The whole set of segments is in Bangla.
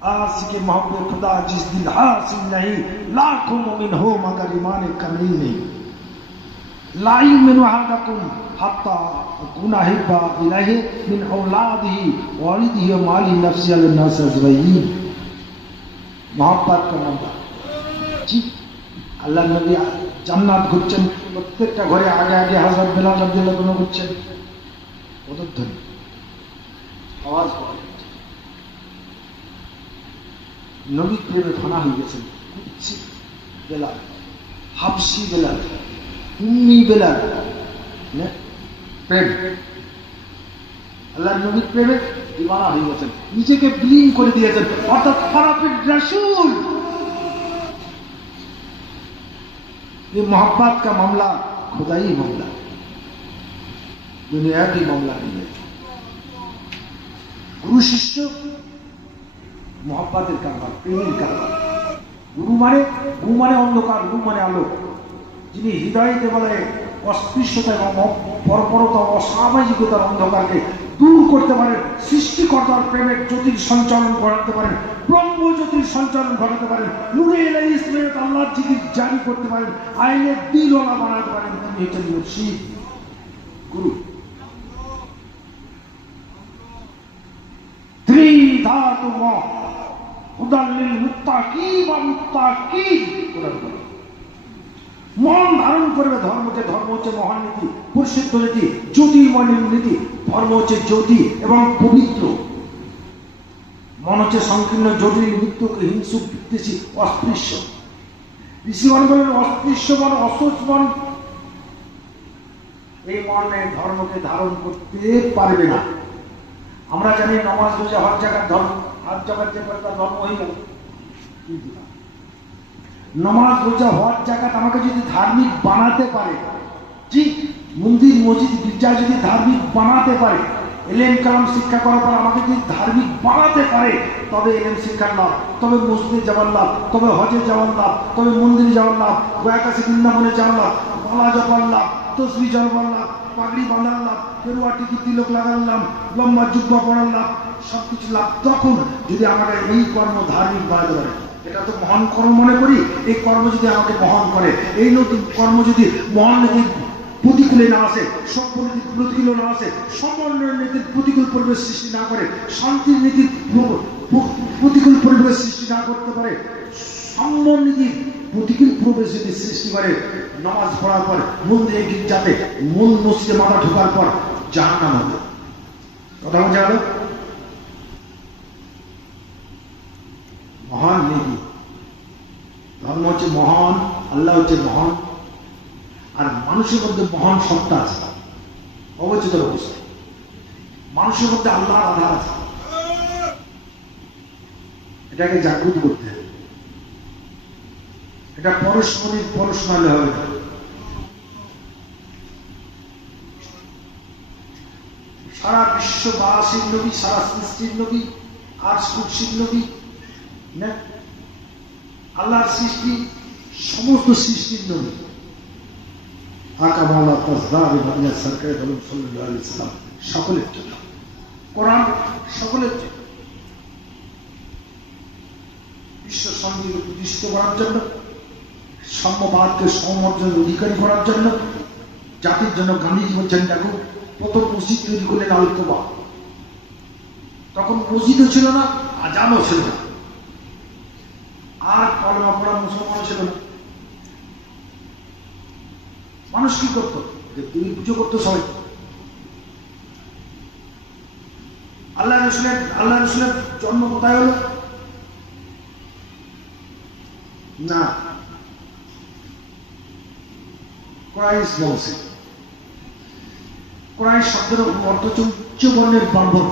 आशिक़ मोहब्बत खुदा जिस दिल हासिल नहीं, लाखों मोमिन हो मगर ईमान कमील नहीं। ला युमिनु अहदुकुम हत्ता अकूना हिब्बा इलैहि मिन औलादिही वालिदिही व माली नफ्सी अल नास अजमईन। मोहब्बत का मामला जी। আল্লাহ নবী জান্নাত ঘুরছেন, প্রত্যেকটা ঘরে আগে আগে হযরত বেলাল রাদিয়াল্লাহু আনহু ঘুরছেন, পদধ্বনি আওয়াজ পাওয়া যাচ্ছে। নবীর প্রেমে ফানা হয়ে গেছেন। কুচ্ছি বেলাল, হাবশি বেলাল, উম্মি বেলাল, প্রেম আল্লাহ নবীর প্রেমে দিওয়ানা হয়ে গেছেন, নিজেকে বিলীন করে দিয়েছেন। অর্থাৎ খারাপের রাসূল। ये मोहब्बत का मामला खुदाई मामला, दुनिया की मामला नहीं है। गुरु शिष्य मोहब्बतेर कारबार, प्रेमेर कारबार। गुरु माने अंधकार, गुरु माने आलो, যিনি হৃদয়তে বলে অস্পৃশ্যতা এবং বর্বরতা অসামাজিকতার অন্ধকারকে দূর করতে পারেন, সৃষ্টিকর্তার প্রেমের জ্যোতির সঞ্চালন ঘটাতে পারেন, ব্রহ্ম জ্যোতির সঞ্চালন ঘটাতে পারেন, নূরে ইলাহি ইসলামের আল্লাহর জিকির জারি করতে পারেন, আইনের দিলওয়ালা বানাতে পারেন। তিনি হচ্ছেন মুর্শিদ, গুরু। ত্রিধাতু হুদাল লিল মুত্তাকিন ওয়া মুত্তাকিন। মন ধারণ করবে ধর্মকে। ধর্ম হচ্ছে মহান নীতি, পরিশুদ্ধ নীতি, জ্যোতির্ময় নীতি। ধর্ম হচ্ছে জ্যোতি এবং পবিত্র। মন হচ্ছে সংকীর্ণ, জটিল, মৃত্যুক, হিংসুক, বিদ্বেষী, অস্পৃশ্য। ঋষিগণ বলেন অস্পৃশ্য মন, অসুচ মন এই মনে ধর্মকে ধারণ করতে পারবে না। আমরা জানি নামাজ রোজা হজ জাকাত ধর্ম, হজ জাকাত যে করে তার ধর্ম হয়ে গেল। নামাজ রোজা হজ জাকাত আমাকে যদি ধার্মিক বানাতে পারে, জি, মন্দির মসজিদ গির্জা যদি ধার্মিক বানাতে পারে, এলেম কালাম শিক্ষা করার পর আমাকে যদি ধার্মিক বানাতে পারে, তবে এলেম শিক্ষার লাভ, তবে মসজিদে যাওয়ার লাভ, তবে হজে যাওয়ার লাভ, তবে মন্দিরে যাওয়ার লাভ, গোয়াকাশি বৃন্দাবনে যাওয়ার লাভ, মালা জপার লাভ, তসবি জপার লাভ, পাগড়ি বাঁধার লাভ, পেরুয়া টিকি তিলক লাগার লাভ, লম্বা জুব্বা পড়ার লাভ, সবকিছু লাভ তখন যদি আমাকে এই কর্ম ধার্মিক বানাতে পারে। এটা তো মহান কর্ম মনে করি। এই কর্ম যদি আমাকে মহান করে, এই নতুন কর্ম যদি মহান নীতির প্রতিকূলে না আসে, সভ্য নীতির প্রতিকূলে না আসে, সমন্বয় নীতির প্রতিকূল পরিবেশ সৃষ্টি না করে, শান্তির নীতির প্রতিকূল পরিবেশ সৃষ্টি না করতে পারে, সাম্য নীতির প্রতিকূল পরিবেশ যদি সৃষ্টি করে, নামাজ পড়ার পর মন্দিরে গির্জাতে মূল মসজিদে মাথা ঢোকার পর জাহান্নাম হবে। কথা বোঝা গেল? মহান নীতি, ধর্ম হচ্ছে মহান, আল্লাহ হচ্ছে মহান, আর মানুষের মধ্যে মহান সত্তা আছে, অবচেতন অবস্থায় মানুষের মধ্যে আল্লাহর আধার আছে। এটাকে জাগ্রত করতে হবে। এটা পরস্পরের পরশনালে হবে না। সারা বিশ্ববাসীর নবী, সারা সৃষ্টির নবী, আর কুরসির নবী, আল্লাহর সৃষ্টি, সমস্ত সৃষ্টির নবী। আকা মাওলা তাজদার ইবনে সরকার বলেন সাল্লাল্লাহু আলাইহি সাল্লাম সকলের জন্য, কোরআন সকলের জন্য, বিশ্ব শান্তি প্রতিষ্ঠিত করার জন্য, সাম্যবাদকে সমর্থনের অধিকারী করার জন্য, জাতির জন্য গান্ধীজি বলছেন দেখো প্রথম মসজিদ তৈরি করলেন আলতোবা। তখন মসজিদও ছিল না, আজানও ছিল না, আর কলমা পড়া মুসলমান ছিল না। মানুষ কি করত? যে তুমি পুজো করতো সবাই। আল্লাহ রসুলের জন্ম কোথায় হলো? না, কুরাইশ বংশে। কুরাইশ শব্দের অর্থ হচ্ছে উচ্চ বর্ণের বান্ধব।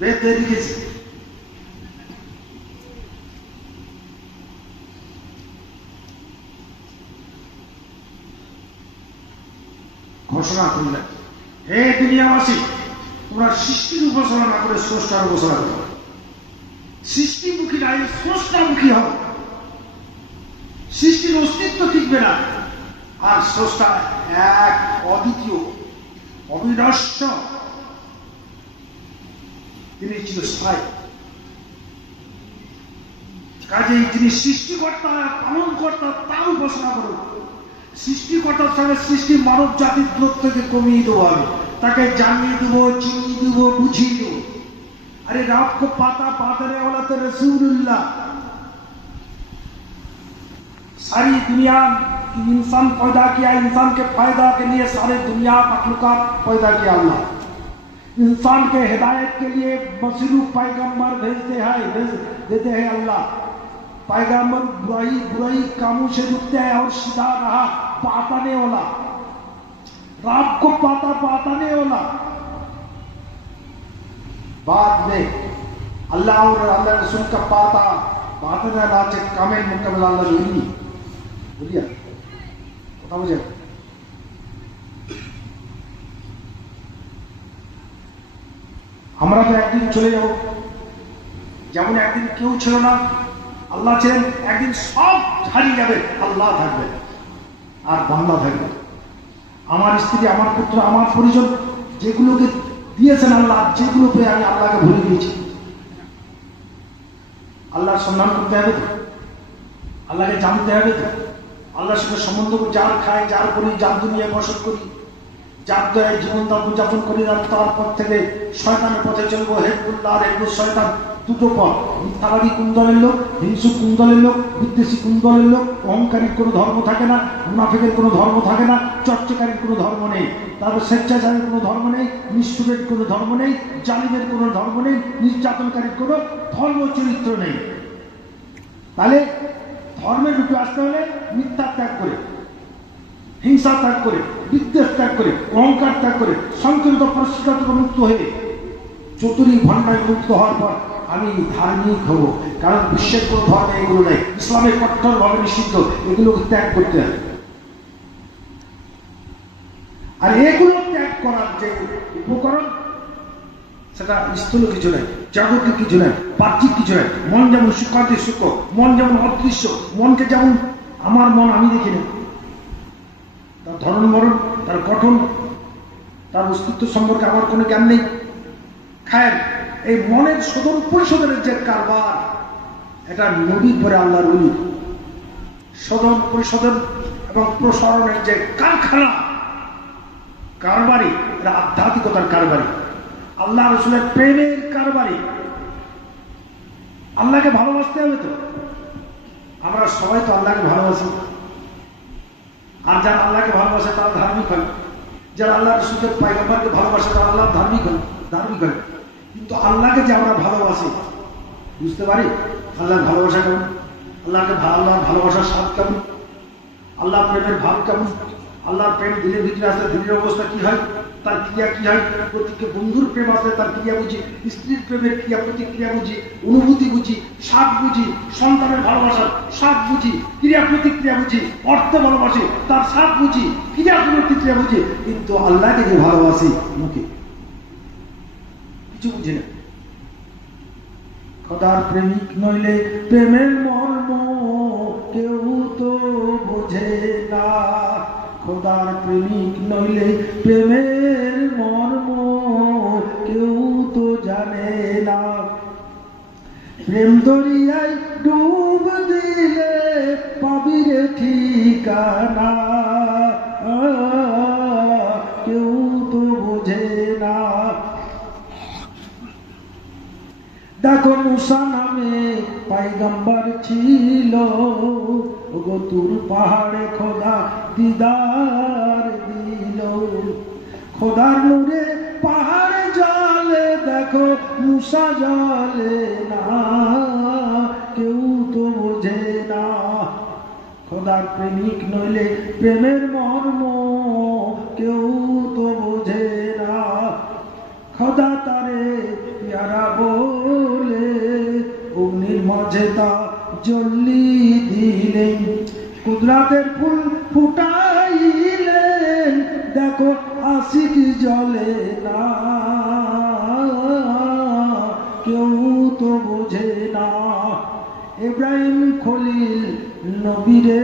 বেদ লিখেছে ঘোষণা করলেন, হে দুনিয়াবাসী, তোমরা সৃষ্টির উপাসনা না করে স্রষ্টার উপাসনা করো। সৃষ্টিমুখী নাই, স্রষ্টামুখী হবে। সৃষ্টির অস্তিত্ব টিকবে না, আর স্রষ্টা এক, অদ্বিতীয়, অবিনশ্বর। তিনি ছিল স্থায়ী। কাজেই যিনি সৃষ্টিকর্তা পালনকর্তা তার উপাসনা করুন। সৃষ্টিকর্তার সঙ্গে সৃষ্টি মানব জাতির দূরত্বকে কমিয়ে দেবো, আমি তাকে জানিয়ে দেবো, চিনিয়ে দেবো, বুঝিয়ে দেবো। अरे रात को पाता पातने वाला तो रसूलुल्लाह। सारी दुनिया इंसान पैदा किया, इंसान के फायदा के लिए सारे दुनिया मखलूकात पैदा किया अल्लाह। इंसान के हिदायत के लिए मसरू पैगंबर देते हैं अल्लाह। पैगंबर बुराई कामों से रुकते हैं और सीधा रहा पाताने वाला, रात को पाताने वाला। बाद में अल्लाह और अल्लाह रसूल का पातना लाचे कामेल मुकम्मल अल्लाह नहीं बोलिए কথা বুঝে। আমরা তো একদিন চলে যাব, যেমন একদিন কেউ ছিল না, আল্লাহ ছিলেন, একদিন সব হারিয়ে যাবে, আল্লাহ থাকবে আর বান্দা থাকবে। আমার স্ত্রী, আমার পুত্র, আমার পরিজন যেগুলোকে দিয়েছেন আল্লাহ, যেগুলো পেয়ে আমি আল্লাহকে ভুলে গিয়েছি। আল্লাহর সন্ধান করতে হবে তো, আল্লাহকে জানতে হবে তো, আল্লাহর সঙ্গে সম্বন্ধ করে যার খাই, যার করি, যার দুনিয়ায় বসত করি, যার দয়ায় জীবন যাপন করি, তারপর থেকে শয়তানের পথে চলবো। হেবুল্লাহ আর হেবুল শয়তান দুটো পথ। মিথ্যাবাদী কোন দলের লোক, হিংসুক কোন দলের লোক, বিদ্বেষী কোন দলের লোক, অহংকারীর কোনো ধর্ম থাকে না, মুনাফিকের কোনো ধর্ম থাকে না, চর্চাকারীর কোনো ধর্ম নেই, তারপর স্বেচ্ছাচারীর কোনো ধর্ম নেই, নিষ্ঠুরের কোনো ধর্ম নেই, জালিমের কোনো ধর্ম নেই, নির্যাতনকারীর কোনো ধর্ম চরিত্র নেই। তাহলে ধর্মের রূপে আসতে হলে মিথ্যা ত্যাগ করে, হিংসা ত্যাগ করে, বিদ্বেষ ত্যাগ করে, অহংকার ত্যাগ করে, সংকীর্ণ পরিষ্কার মুক্ত হয়ে চতুরী ভণ্ডায় মুক্ত হওয়ার পর আমি ধার্মিক হব। কারণ বিশ্বের কোনো ধর্মে এগুলো নেই, ইসলামের কঠোরভাবে নিষিদ্ধ, এগুলোকে ত্যাগ করতে হবে। আর এগুলো ত্যাগ করার যে উপকরণ, সেটা স্থূল কিছু নেই, জাগতিক কিছু নেই, বাহ্যিক কিছু নেই। মন যেমন সুখাতি সুখ, মন যেমন অদৃশ্য, মনকে যেমন আমার মন আমি দেখি না, তার ধরন মরণ, তার গঠন, তার অস্তিত্ব সম্পর্কে আমার কোনো জ্ঞান নেই। খায়ের এই মনের শোধন পরিশোধনের যে কারবার, এটা নবীর পরে আল্লাহর ওলি। শোধন পরিশোধন এবং প্রসারণের যে কারখানা, কারবারি, এটা আধ্যাত্মিকতার কারবারি, আল্লাহ রসুলের প্রেমের কারবারি। আল্লাহকে ভালোবাসতে হবে তো, আমরা সবাই তো আল্লাহকে ভালোবাসি। আর যারা আল্লাহকে ভালোবাসে তারা ধার্মিক হয়, যারা আল্লাহ রসুলের পয়গম্বরকে ভালোবাসে তারা আল্লাহ ধার্মিক হয়। কিন্তু আল্লাহকে যে আমরা ভালোবাসি, বুঝতে পারি আল্লাহর ভালোবাসা কেমন, আল্লাহকে আল্লাহর ভালোবাসার স্বাদ কেমন, আল্লাহ প্রেমের ভাব কেমন, আল্লাহর প্রেম দিলের ভিতরে আসলে দিলের অবস্থা কি হয়, তার ক্রিয়া কি হয়। প্রত্যেককে বন্ধুর প্রেম আসলে তার ক্রিয়া বুঝি, স্ত্রীর প্রেমের ক্রিয়া প্রতিক্রিয়া বুঝি, অনুভূতি বুঝি, স্বাদ বুঝি, সন্তানের ভালোবাসার স্বাদ বুঝি, ক্রিয়া প্রতিক্রিয়া বুঝি, অর্থ ভালোবাসি তার স্বাদ বুঝি, ক্রিয়া প্রতিক্রিয়া বুঝি। কিন্তু আল্লাহকে যে ভালোবাসি মুখে কিছু বুঝি না। খোদার প্রেমিক নইলে প্রেমের মর্ম কেউ তো বোঝে না। খোদার প্রেমিক নইলে প্রেমের মর্ম কেউ তো জানে না। প্রেম দরিয়ায় ডুব দিলে পাবি রে ঠিকানা, কেউ তো বোঝে না। দেখো মুসা নামে পয়গম্বর ছিল, ওগো তুর পাহাড়ে খোদা দিদার দিল। খোদার নূরে পাহাড়ে জলে, দেখো মুসা জলে না, কেউ তো বোঝে না। খোদার প্রেমিক নইলে প্রেমের মর্ম কেউ তো বোঝে না। খোদা তারে প্যারা বলে অগ্নির মাঝে তা জ্বলি দিলেন। কুদরাতের ফুল ফুটাইলেন, দেখো আশিক জ্বলে না, কেউ তো বোঝে না। ইব্রাহিম খলিল নবীরে,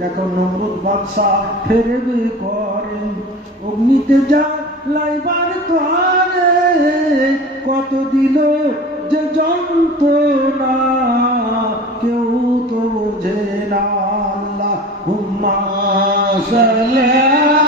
দেখো নমরুদ বাদশা ফেরেবে করেন। অগ্নিতে যা লাইবার তোয়ারে কত দিল যে যন্ত্রণা কেউ তো বোঝে না। আল্লাহুম্মা সাল্লি